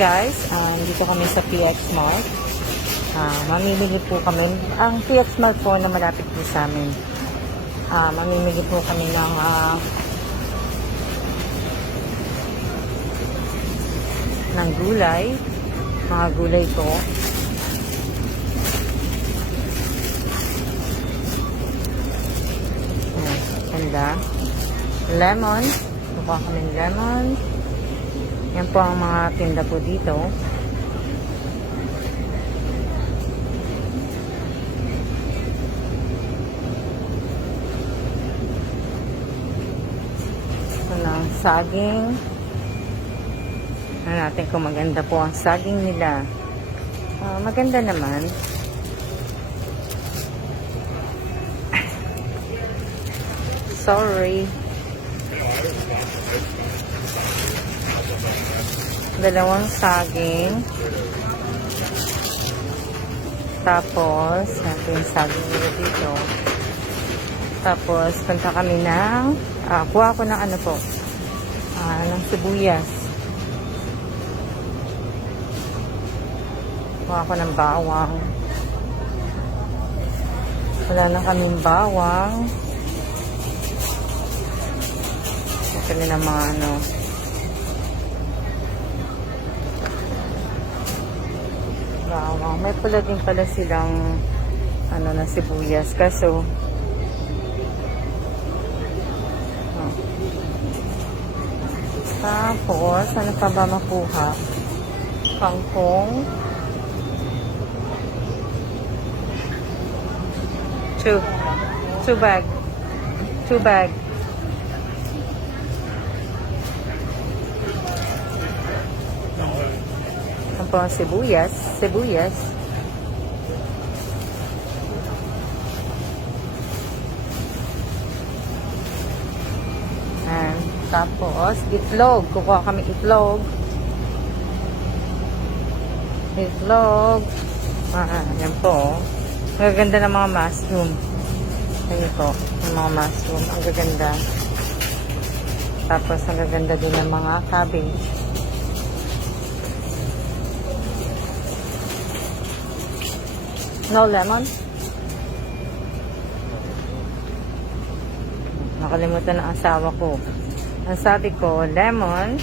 Guys, dito kami sa PX Mart. Mamimili po kami. Ang PX Mart po na malapit po sa amin. Mamimili po kami ng gulay. Mga gulay po. Ganda. Lemon. Kukuha kami ng lemon. Yan po ang mga tinda po dito. Ito lang, saging. Ano natin kung maganda po ang saging nila. Maganda naman. Sorry. Dalawang saging. Tapos, natin yung saging nila dito. Tapos, punta kami ng, kuha ko ng ano po, ng sibuyas. Kuha ko ng bawang. Wala na kaming bawang. Ito na mga ano, bawang. May pula din pala silang ano na sibuyas. Kaso tapos ano pa ba makuha? Kangkong. Two bag. Ang po ang sibuyas. And, tapos, itlog. Kukuha kami itlog. Yan po. Ang gaganda ng mga mushroom. Ayan po. Yung mga mushroom. Ang gaganda. Tapos, ang gaganda din ng mga cabbage. No lemon? Nakalimutan ng asawa ko. Ang sabi ko, lemon,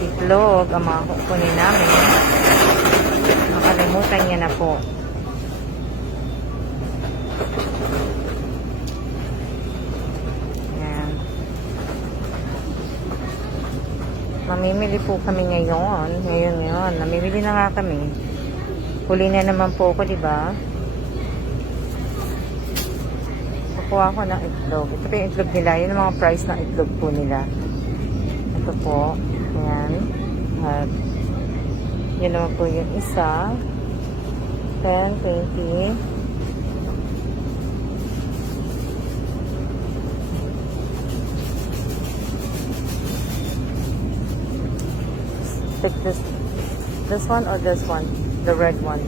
itlog, ang mga kukunin namin. Nakalimutan niya na po. Ayan. Mamimili po kami ngayon. Ngayon. Namimili na nga kami. Huli na naman po ako, diba? Kukuha ko ng itlog. Ito po yung itlog nila. Yun ang mga price ng itlog po nila. Ito po. Ayan. At yun naman po yung isa. 10, 20. Take this one or this one? The red one.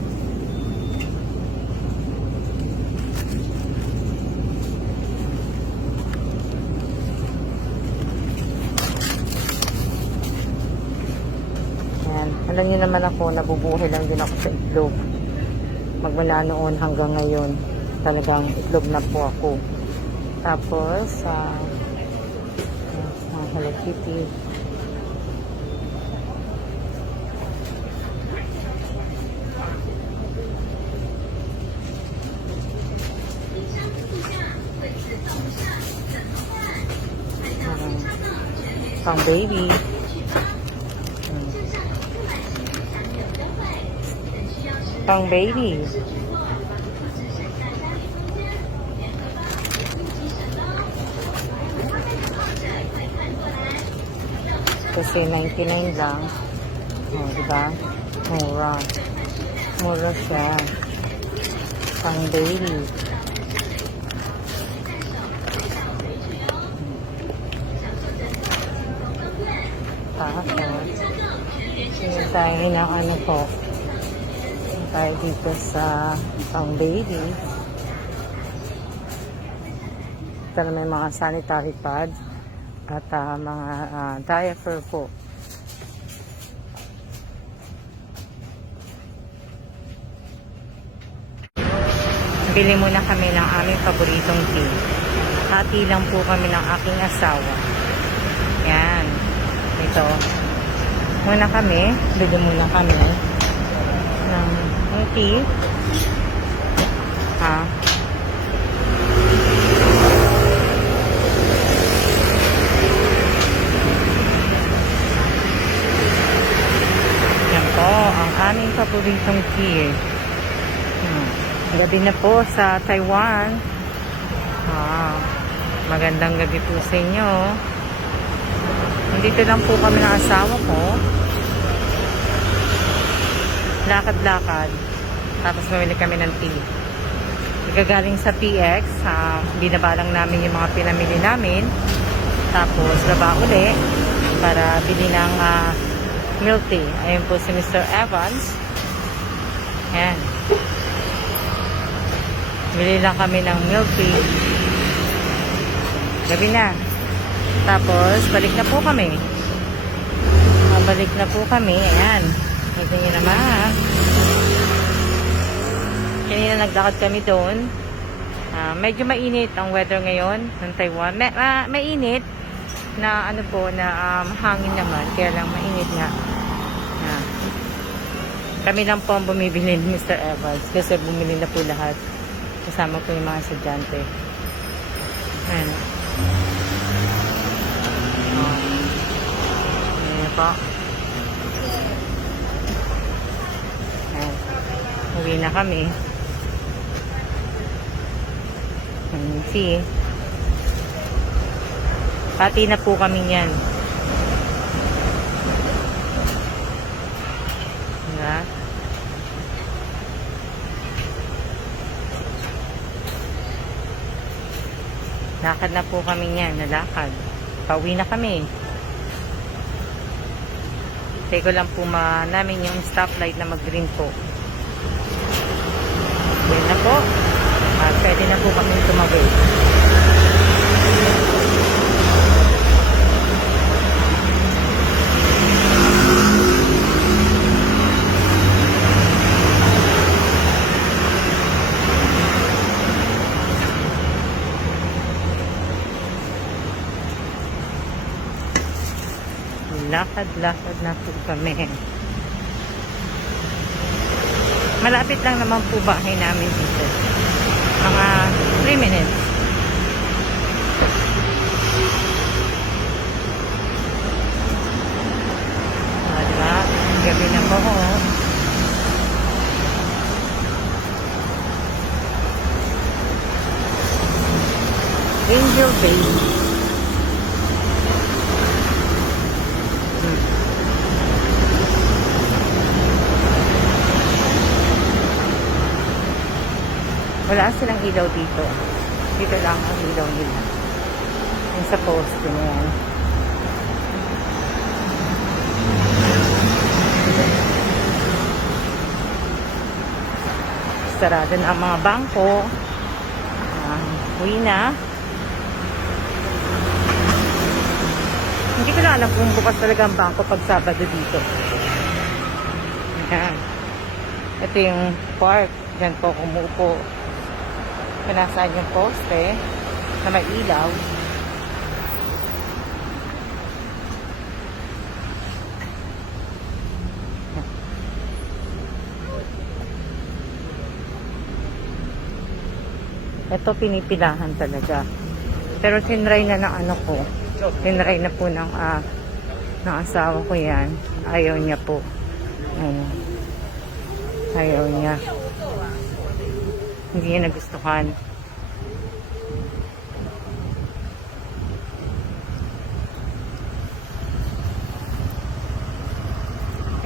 Ayan. Alam niyo naman ako, nabubuhay lang din ako sa itlog. Magmula noon hanggang ngayon. Talagang itlog na po ako. Tapos, mga Hello Kitty. Pang baby. Pang baby. Kasi 99 lang. Diba? Mura siya. Pang baby. Tapos, yun tayo ng ano po. Tayo dito sa pang baby. Ito na may mga sanitary pads. at mga diaper po. Bili muna kami ng aming paboritong tea. Hati lang po kami ng aking asawa. Yan. Ito. Muna kami. Bili muna kami ng tea. Ha? Yan po, ang aming paboritong tea. Gabi na po sa Taiwan. Magandang gabi po sa inyo. Nandito lang po kami ng asawa ko. Lakad-lakad. Tapos mamili kami ng tea. Gagaling sa PX. Binabalang namin yung mga pinamili namin. Tapos baba uli para bili ng milk tea. Ayun po si Mr. Evans. Ayan. Bili lang kami ng milk tea. Gabi na. Tapos, balik na po kami. Balik na po kami. Ayan. Ito nyo naman. Kanina naglakad kami doon. Medyo mainit ang weather ngayon ng Taiwan. Mainit na ano po, na hangin naman. Kaya lang mainit nga. Kami lang po ang bumibili ni Mr. Evans. Kasi bumili na po lahat. Kasama po yung mga estudyante. Ayan. Ayan po. Ayan. Uwi na kami. See. Pati na po kami yan. Diba? Lakad na po kami niyan, nalakad. Pauwi na kami. Take ko lang po namin yung stoplight na mag-green po. Yan na po. Pwede na po kami tumawid. Lakad-lakad na po kami. Malapit lang naman po bahay namin dito. Mga 3 minutes. Diba? Gabi na po. Angel Bay. Wala silang ilaw dito. Dito lang ang ilaw nila. Yung sa poste na yan. Sarado na ang mga bangko. Uwi na. Hindi ko na alam kung bukas talaga ang bangko pag Sabado dito. Ayan. Ito yung park. Diyan po kumuupo. Nasaan yung poste na may ilaw. Ito pinipilahan talaga. Pero tinry na ng ano ko. Tinry na po ng asawa ko yan. Ayaw niya po. Ayaw niya. Hindi niya nagustuhan.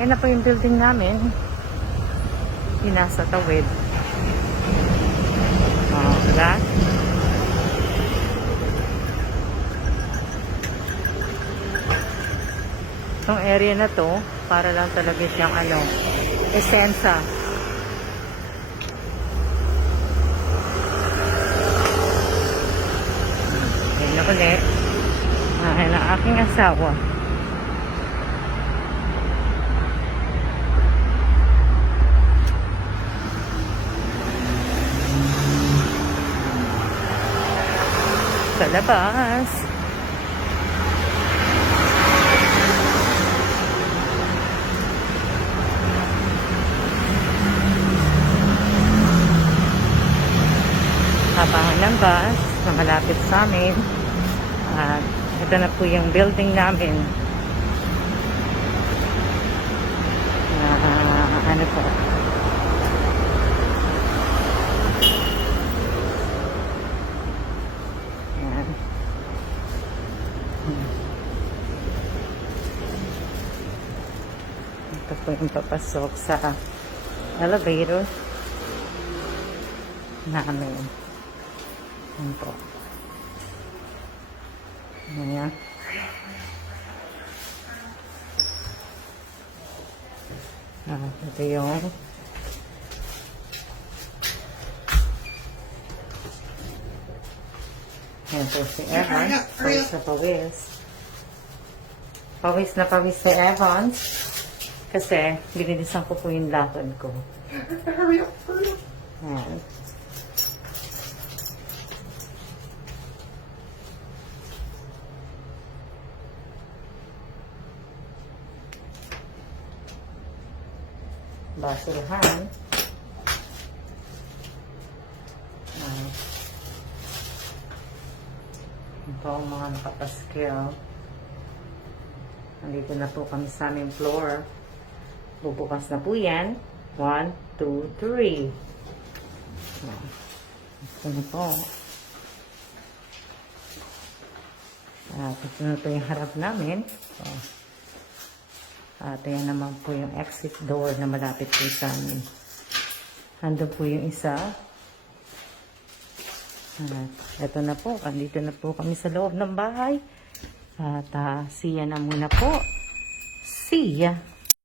Ayan na po yung building namin. Nasa tawid. Diba? Itong area na to, para lang talaga siyang Essensa. Ayan na ulit. Ayan ang aking asawa. labas. Habangan ng bus na malapit sa amin. At ito na po yung building namin. Ano po? Ayan. Ito po yung papasok sa elevator namin. Ayan po. Ayan. Ito yung ayan po si Evans. Pawis na pawis. Pawis na pawis si Evans. Kasi binilisan ko po yung lakad ko. Hurry up, hurry up. Ayan. Basurahan. Ito ang mga nakapaskil. Nandito na po kami sa aming floor. Bubukas na po yan. 1, 2, 3. Ito na po. Ito na po yung harap namin. At ayan naman po yung exit door na malapit po sa amin. Nandun po yung isa. At ito na po. Andito na po kami sa loob ng bahay. At see ya na muna po. See ya!